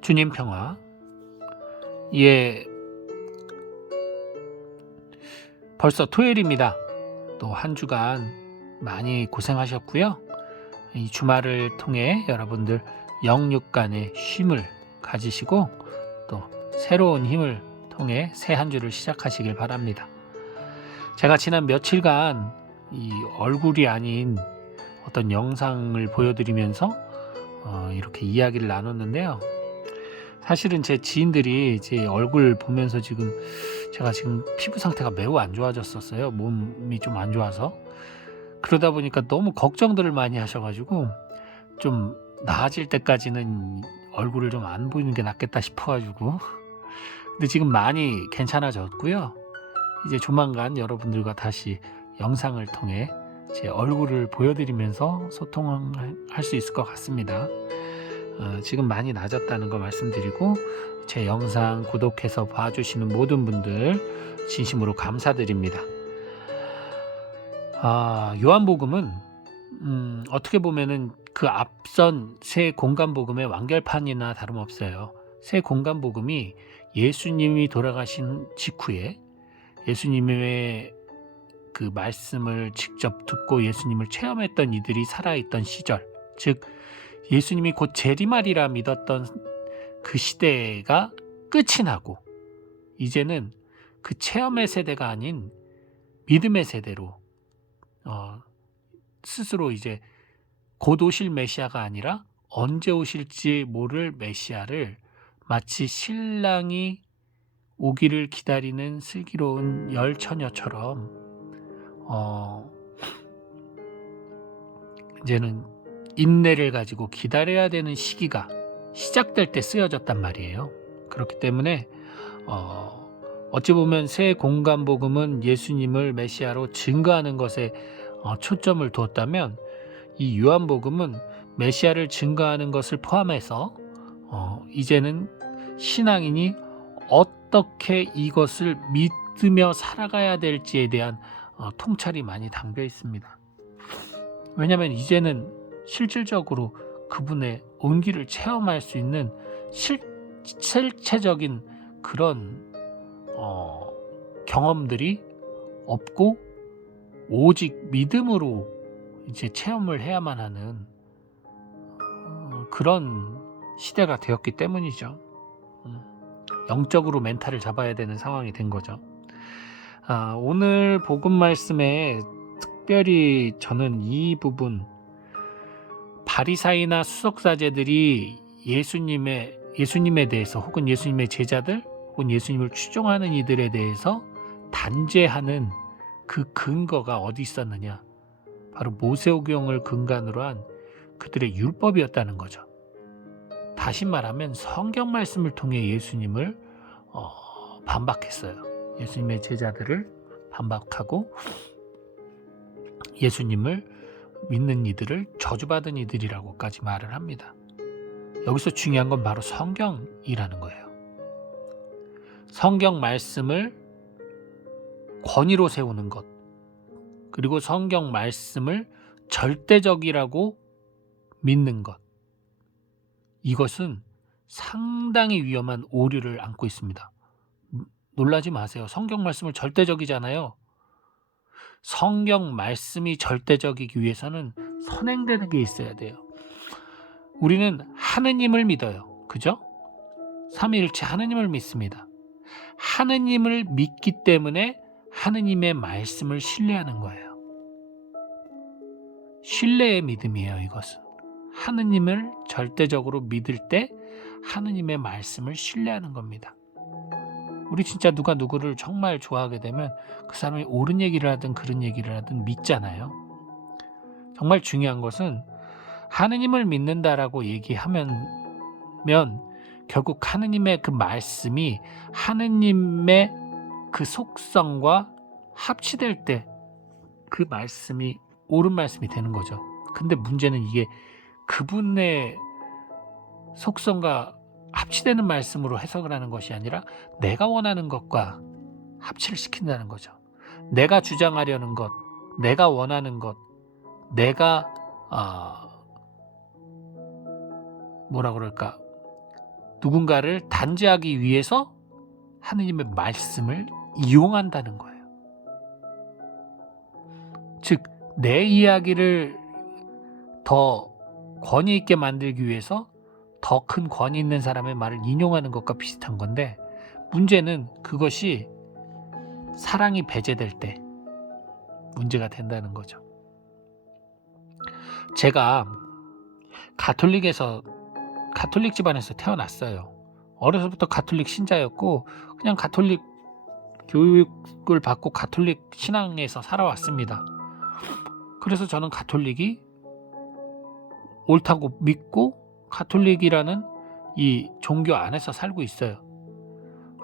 주님 평화. 예, 벌써 토요일입니다. 또 한 주간 많이 고생하셨고요. 이 주말을 통해 여러분들 영육간의 쉼을 가지시고 또 새로운 힘을 통해 새 한 주를 시작하시길 바랍니다. 제가 지난 며칠간 이 얼굴이 아닌 어떤 영상을 보여드리면서 이렇게 이야기를 나눴는데요. 사실은 제 지인들이 제 얼굴 보면서 제가 지금 피부 상태가 매우 안 좋아졌었어요. 몸이 좀 안 좋아서. 그러다 보니까 너무 걱정들을 많이 하셔가지고 좀 나아질 때까지는 얼굴을 좀 안 보이는 게 낫겠다 싶어가지고. 근데 지금 많이 괜찮아졌고요. 이제 조만간 여러분들과 다시 영상을 통해 제 얼굴을 보여드리면서 소통할 수 있을 것 같습니다. 지금 많이 나아졌다는 거 말씀드리고, 제 영상 구독해서 봐주시는 모든 분들 진심으로 감사드립니다. 요한복음은 어떻게 보면은 그 앞선 새 공간복음의 완결판이나 다름없어요. 새 공간복음이 예수님이 돌아가신 직후에 예수님의 그 말씀을 직접 듣고 예수님을 체험했던 이들이 살아있던 시절, 즉 예수님이 곧 재림하리라 믿었던 그 시대가 끝이 나고 이제는 그 체험의 세대가 아닌 믿음의 세대로 스스로 이제 곧 오실 메시아가 아니라 언제 오실지 모를 메시아를 마치 신랑이 오기를 기다리는 슬기로운 열처녀처럼 이제는 인내를 가지고 기다려야 되는 시기가 시작될 때 쓰여졌단 말이에요. 그렇기 때문에 어찌 보면 새 공간복음은 예수님을 메시아로 증거하는 것에 초점을 두었다면, 이 요한복음은 메시아를 증거하는 것을 포함해서 이제는 신앙인이 어떻게 이것을 믿으며 살아가야 될지에 대한 통찰이 많이 담겨 있습니다. 왜냐하면 이제는 실질적으로 그분의 온기를 체험할 수 있는 실체적인 그런 경험들이 없고 오직 믿음으로 이제 체험을 해야만 하는 그런 시대가 되었기 때문이죠. 영적으로 멘탈을 잡아야 되는 상황이 된 거죠. 오늘 복음 말씀에 특별히 저는 이 부분, 바리사이나 수석사제들이 예수님에 대해서 혹은 예수님의 제자들 혹은 예수님을 추종하는 이들에 대해서 단죄하는 그 근거가 어디 있었느냐? 바로 모세오경을 근간으로 한 그들의 율법이었다는 거죠. 다시 말하면 성경 말씀을 통해 예수님을 반박했어요. 예수님의 제자들을 반박하고 예수님을 믿는 이들을 저주받은 이들이라고까지 말을 합니다. 여기서 중요한 건 바로 성경이라는 거예요. 성경 말씀을 권위로 세우는 것, 그리고 성경 말씀을 절대적이라고 믿는 것, 이것은 상당히 위험한 오류를 안고 있습니다. 놀라지 마세요. 성경 말씀을 절대적이잖아요. 성경 말씀이 절대적이기 위해서는 선행되는 게 있어야 돼요. 우리는 하느님을 믿어요. 그죠? 삼위일체 하느님을 믿습니다. 하느님을 믿기 때문에 하느님의 말씀을 신뢰하는 거예요. 신뢰의 믿음이에요, 이것은. 하느님을 절대적으로 믿을 때 하느님의 말씀을 신뢰하는 겁니다. 우리 진짜 누가 누구를 정말 좋아하게 되면 그 사람이 옳은 얘기를 하든 그런 얘기를 하든 믿잖아요. 정말 중요한 것은 하느님을 믿는다라고 얘기하면 결국 하느님의 그 말씀이 하느님의 그 속성과 합치될 때 그 말씀이 옳은 말씀이 되는 거죠. 근데 문제는 이게 그분의 속성과 합치되는 말씀으로 해석을 하는 것이 아니라 내가 원하는 것과 합치를 시킨다는 거죠. 내가 주장하려는 것, 내가 원하는 것, 내가 뭐라 그럴까, 누군가를 단죄하기 위해서 하느님의 말씀을 이용한다는 거예요. 즉, 내 이야기를 더 권위 있게 만들기 위해서 더 큰 권위 있는 사람의 말을 인용하는 것과 비슷한 건데, 문제는 그것이 사랑이 배제될 때 문제가 된다는 거죠. 제가 가톨릭 집안에서 태어났어요. 어려서부터 가톨릭 신자였고 그냥 가톨릭 교육을 받고 가톨릭 신앙에서 살아왔습니다. 그래서 저는 가톨릭이 옳다고 믿고 가톨릭이라는 이 종교 안에서 살고 있어요.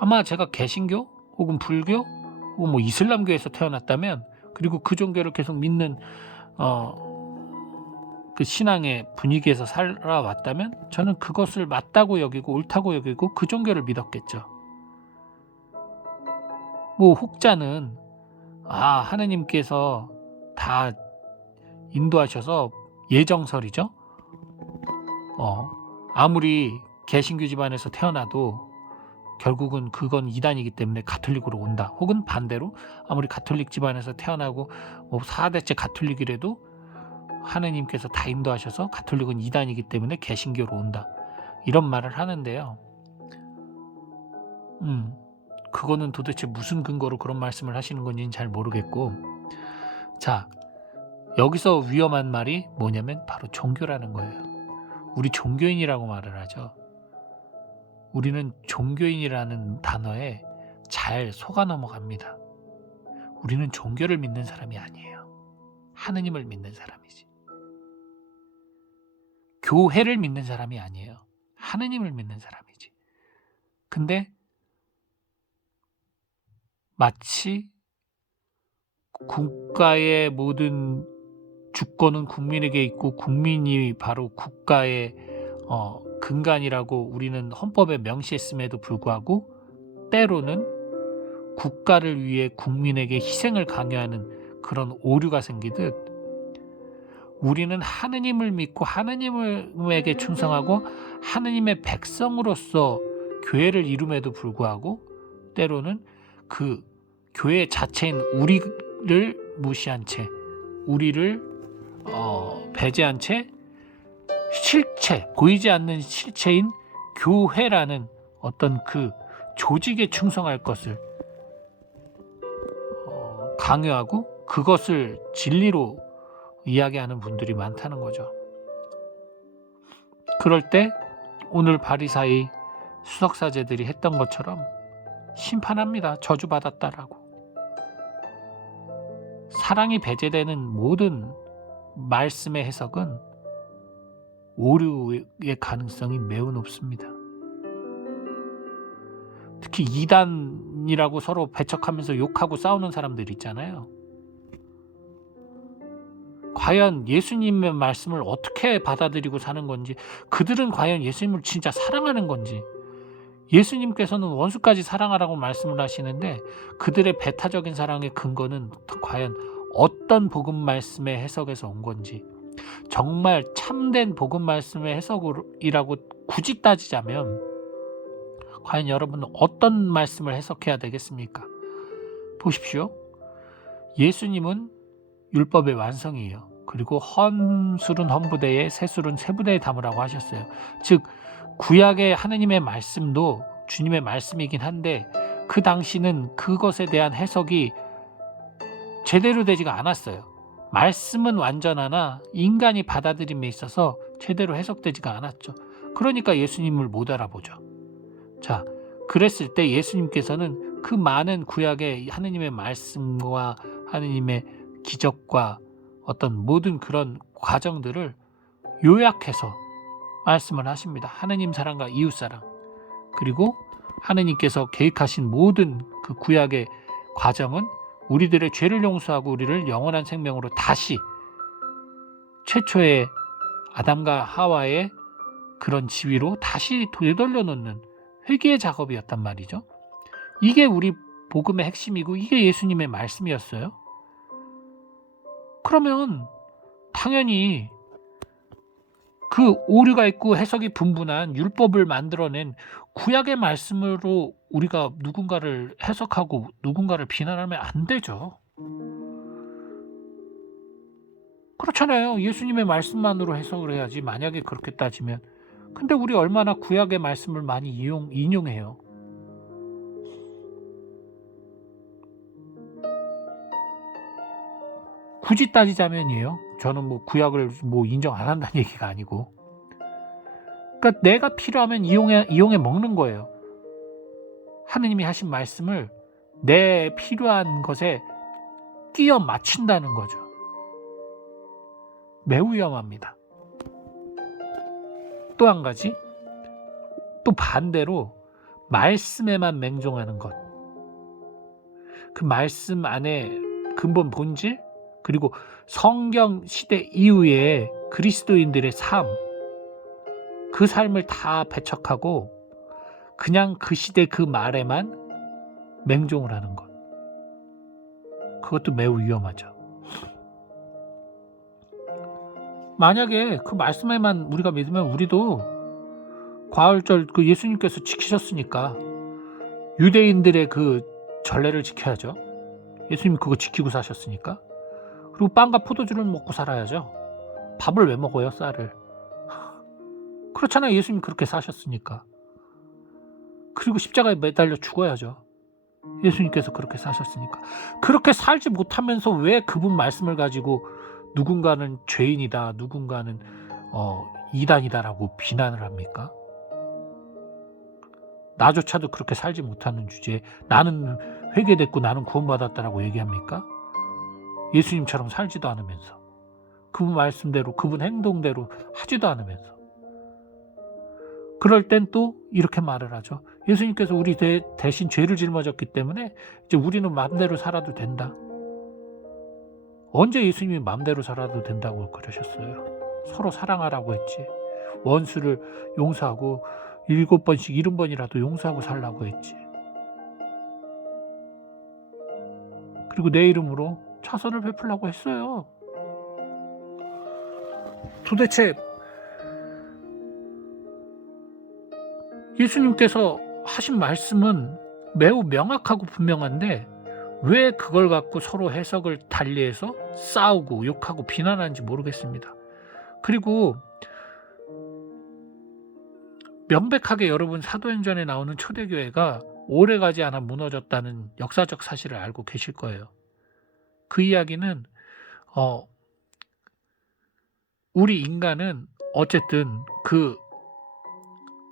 아마 제가 개신교 혹은 불교 혹은 뭐 이슬람교에서 태어났다면, 그리고 그 종교를 계속 믿는 그 신앙의 분위기에서 살아왔다면, 저는 그것을 맞다고 여기고 옳다고 여기고 그 종교를 믿었겠죠. 뭐 혹자는 하느님께서 다 인도하셔서 예정설이죠. 아무리 개신교 집안에서 태어나도 결국은 그건 이단이기 때문에 가톨릭으로 온다. 혹은 반대로 아무리 가톨릭 집안에서 태어나고 뭐 4대째 가톨릭이라도 하느님께서 다 인도하셔서 가톨릭은 이단이기 때문에 개신교로 온다. 이런 말을 하는데요. 그거는 도대체 무슨 근거로 그런 말씀을 하시는 건지는 잘 모르겠고, 자, 여기서 위험한 말이 뭐냐면 바로 종교라는 거예요. 우리 종교인이라고 말을 하죠. 우리는 종교인이라는 단어에 잘 속아 넘어갑니다. 우리는 종교를 믿는 사람이 아니에요. 하느님을 믿는 사람이지. 교회를 믿는 사람이 아니에요. 하느님을 믿는 사람이지. 근데 마치 국가의 모든 주권은 국민에게 있고 국민이 바로 국가의 근간이라고 우리는 헌법에 명시했음에도 불구하고 때로는 국가를 위해 국민에게 희생을 강요하는 그런 오류가 생기듯, 우리는 하느님을 믿고 하느님에게 충성하고 하느님의 백성으로서 교회를 이룸에도 불구하고 때로는 그 교회 자체인 우리를 무시한 채, 우리를 배제한 채 실체, 보이지 않는 실체인 교회라는 어떤 그 조직에 충성할 것을 강요하고 그것을 진리로 이야기하는 분들이 많다는 거죠. 그럴 때 오늘 바리사이 수석사제들이 했던 것처럼 심판합니다. 저주받았다라고. 사랑이 배제되는 모든 말씀의 해석은 오류의 가능성이 매우 높습니다. 특히 이단이라고 서로 배척하면서 욕하고 싸우는 사람들 있잖아요. 과연 예수님의 말씀을 어떻게 받아들이고 사는 건지, 그들은 과연 예수님을 진짜 사랑하는 건지, 예수님께서는 원수까지 사랑하라고 말씀을 하시는데 그들의 배타적인 사랑의 근거는 과연 어떤 복음 말씀의 해석에서 온 건지, 정말 참된 복음 말씀의 해석이라고 굳이 따지자면 과연 여러분은 어떤 말씀을 해석해야 되겠습니까? 보십시오. 예수님은 율법의 완성이에요. 그리고 헌술은 헌부대에 세술은 세부대에 담으라고 하셨어요. 즉 구약의 하느님의 말씀도 주님의 말씀이긴 한데 그 당시는 그것에 대한 해석이 제대로 되지가 않았어요. 말씀은 완전하나 인간이 받아들임에 있어서 제대로 해석되지가 않았죠. 그러니까 예수님을 못 알아보죠. 자, 그랬을 때 예수님께서는 그 많은 구약의 하느님의 말씀과 하느님의 기적과 어떤 모든 그런 과정들을 요약해서 말씀을 하십니다. 하느님 사랑과 이웃 사랑, 그리고 하느님께서 계획하신 모든 그 구약의 과정은 우리들의 죄를 용서하고 우리를 영원한 생명으로 다시 최초의 아담과 하와의 그런 지위로 다시 되돌려 놓는 회개의 작업이었단 말이죠. 이게 우리 복음의 핵심이고 이게 예수님의 말씀이었어요. 그러면 당연히 그 오류가 있고 해석이 분분한 율법을 만들어낸 구약의 말씀으로 우리가 누군가를 해석하고 누군가를 비난하면 안 되죠. 그렇잖아요. 예수님의 말씀만으로 해석을 해야지, 만약에 그렇게 따지면. 근데 우리 얼마나 구약의 말씀을 많이 인용해요. 굳이 따지자면이에요. 저는 뭐 구약을 뭐 인정 안 한다는 얘기가 아니고. 그러니까 내가 필요하면 이용해 먹는 거예요. 하느님이 하신 말씀을 내 필요한 것에 끼워 맞춘다는 거죠. 매우 위험합니다. 또 한 가지, 또 반대로 말씀에만 맹종하는 것. 그 말씀 안에 근본 본질, 그리고 성경 시대 이후에 그리스도인들의 삶, 그 삶을 다 배척하고 그냥 그 시대 그 말에만 맹종을 하는 것. 그것도 매우 위험하죠. 만약에 그 말씀에만 우리가 믿으면 우리도 과월절 그 예수님께서 지키셨으니까 유대인들의 그 전례를 지켜야죠. 예수님이 그거 지키고 사셨으니까. 그리고 빵과 포도주를 먹고 살아야죠. 밥을 왜 먹어요, 쌀을? 그렇잖아요. 예수님이 그렇게 사셨으니까. 그리고 십자가에 매달려 죽어야죠. 예수님께서 그렇게 사셨으니까. 그렇게 살지 못하면서 왜 그분 말씀을 가지고 누군가는 죄인이다, 누군가는 이단이다라고 비난을 합니까? 나조차도 그렇게 살지 못하는 주제에 나는 회개됐고 나는 구원받았다라고 얘기합니까? 예수님처럼 살지도 않으면서, 그분 말씀대로 그분 행동대로 하지도 않으면서. 그럴 땐 또 이렇게 말을 하죠. 예수님께서 우리 대신 죄를 짊어졌기 때문에 이제 우리는 마음대로 살아도 된다. 언제 예수님이 마음대로 살아도 된다고 그러셨어요? 서로 사랑하라고 했지. 원수를 용서하고 7번씩 70번이라도 용서하고 살라고 했지. 그리고 내 이름으로 차선을 베풀라고 했어요. 도대체 예수님께서 하신 말씀은 매우 명확하고 분명한데 왜 그걸 갖고 서로 해석을 달리해서 싸우고 욕하고 비난하는지 모르겠습니다. 그리고 명백하게 여러분 사도행전에 나오는 초대교회가 오래가지 않아 무너졌다는 역사적 사실을 알고 계실 거예요. 그 이야기는 우리 인간은 어쨌든 그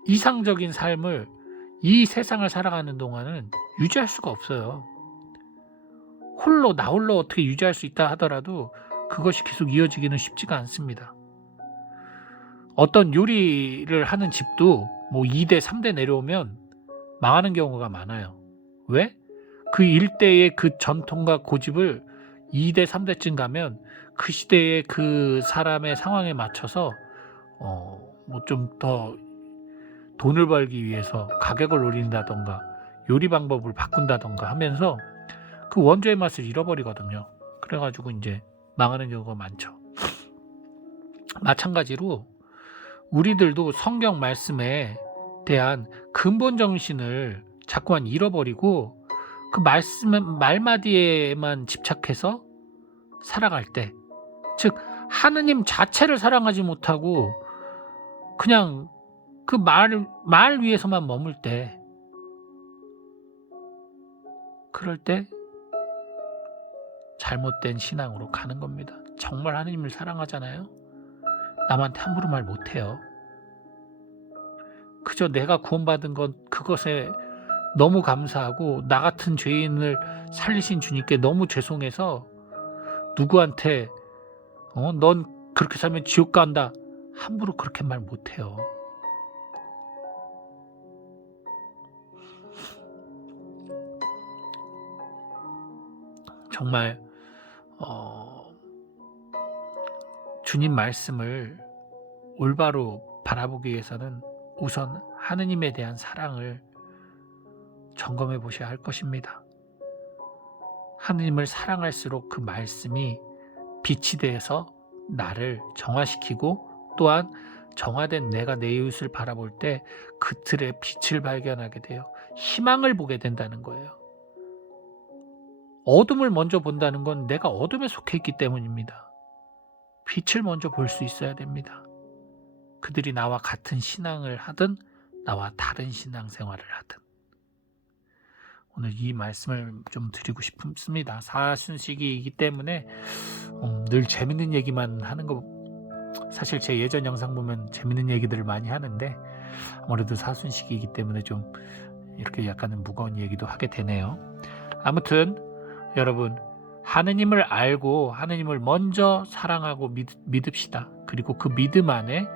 이상적인 삶을 이 세상을 살아가는 동안은 유지할 수가 없어요. 나 홀로 어떻게 유지할 수 있다 하더라도 그것이 계속 이어지기는 쉽지가 않습니다. 어떤 요리를 하는 집도 뭐 2대, 3대 내려오면 망하는 경우가 많아요. 왜? 그 일대의 그 전통과 고집을 2대, 3대쯤 가면 그 시대의 그 사람의 상황에 맞춰서 뭐 좀 더 돈을 벌기 위해서 가격을 올린다던가 요리 방법을 바꾼다던가 하면서 그 원조의 맛을 잃어버리거든요. 그래가지고 이제 망하는 경우가 많죠. 마찬가지로 우리들도 성경 말씀에 대한 근본 정신을 자꾸만 잃어버리고 그 말마디에만 집착해서 살아갈 때, 즉 하느님 자체를 사랑하지 못하고 그냥 그 말 위에서만 머물 때, 그럴 때 잘못된 신앙으로 가는 겁니다. 정말 하느님을 사랑하잖아요. 남한테 함부로 말 못해요. 그저 내가 구원받은 건 그것에 너무 감사하고 나 같은 죄인을 살리신 주님께 너무 죄송해서 누구한테 넌 그렇게 살면 지옥 간다 함부로 그렇게 말 못해요. 정말 주님 말씀을 올바로 바라보기 위해서는 우선 하느님에 대한 사랑을 점검해 보셔야 할 것입니다. 하느님을 사랑할수록 그 말씀이 빛이 되어서 나를 정화시키고 또한 정화된 내가 내 이웃을 바라볼 때 그 틀에 빛을 발견하게 돼요. 희망을 보게 된다는 거예요. 어둠을 먼저 본다는 건 내가 어둠에 속해 있기 때문입니다. 빛을 먼저 볼 수 있어야 됩니다. 그들이 나와 같은 신앙을 하든 나와 다른 신앙생활을 하든. 오늘 이 말씀을 좀 드리고 싶습니다. 사순시기이기 때문에 늘 재밌는 얘기만 하는 거, 사실 제 예전 영상 보면 재밌는 얘기들을 많이 하는데 아무래도 사순시기이기 때문에 좀 이렇게 약간은 무거운 얘기도 하게 되네요. 아무튼 여러분, 하느님을 알고 하느님을 먼저 사랑하고 믿읍시다. 그리고 그 믿음 안에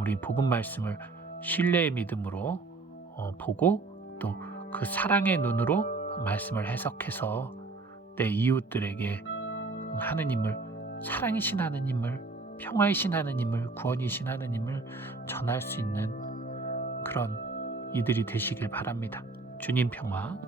우리 복음 말씀을 신뢰의 믿음으로 보고 또 그 사랑의 눈으로 말씀을 해석해서 내 이웃들에게 하느님을, 사랑이신 하느님을, 평화이신 하느님을, 구원이신 하느님을 전할 수 있는 그런 이들이 되시길 바랍니다. 주님 평화.